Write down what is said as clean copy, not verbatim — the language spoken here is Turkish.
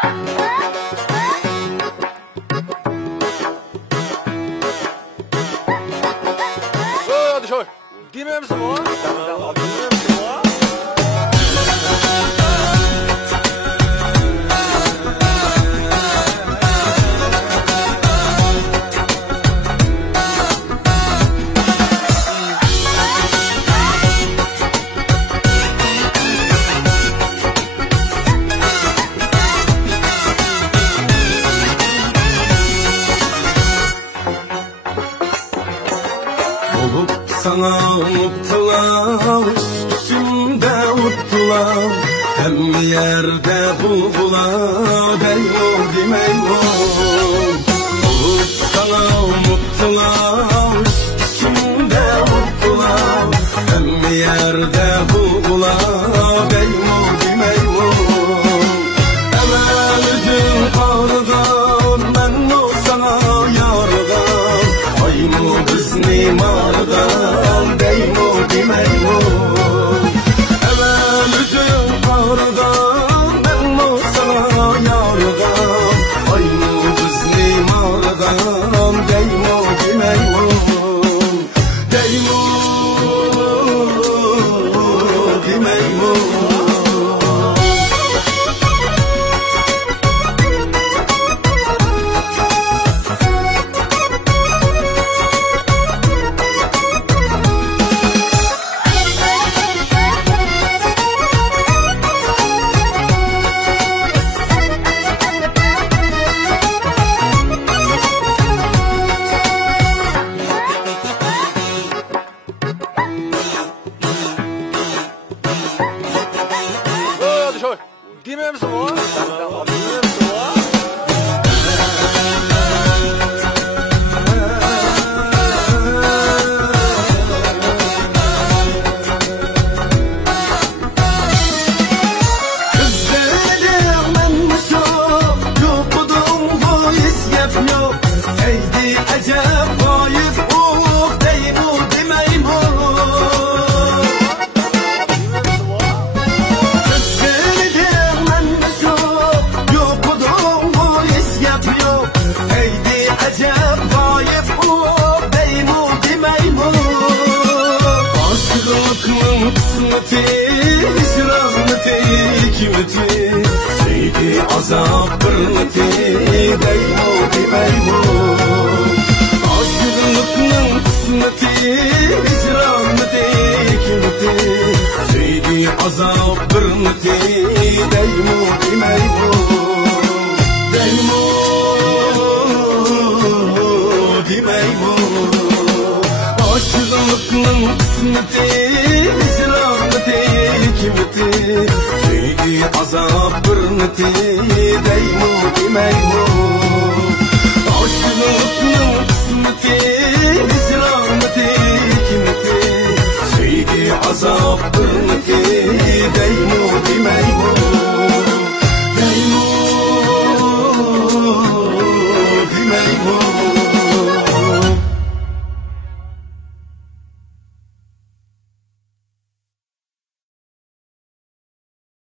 Hadi şöyle. Bilmiyor musun o? Bilmiyor musun o? Sana mutlular, üstümde uttular, hem yerde buldular, deymo demeymo. Sana mutlular, üstümde uttular, hem yerde buldular, deymo demeymo. Evvel üzüm ağrıdan, ben o sana yardan, aymo bizni mardan, deymo demeymo. Evvel üzüm ağrıdan, ben o sana yardan, aymo bizni mardan, deymo demeymo. Deymo demeymo. Hadi şöyle. Bilmiyor musun o? Bilmiyor musun o? Seydi azap birniti, deymo demeymo. Aşkınlıkның kısmeti, hicraniti, hikmeti. Seydi azap birniti, deymo demeymo. Deymo demeymo. Aşkınlıkның kısmeti, hicraniti, hikmeti. Seydi azap birniti, deymo demeymo.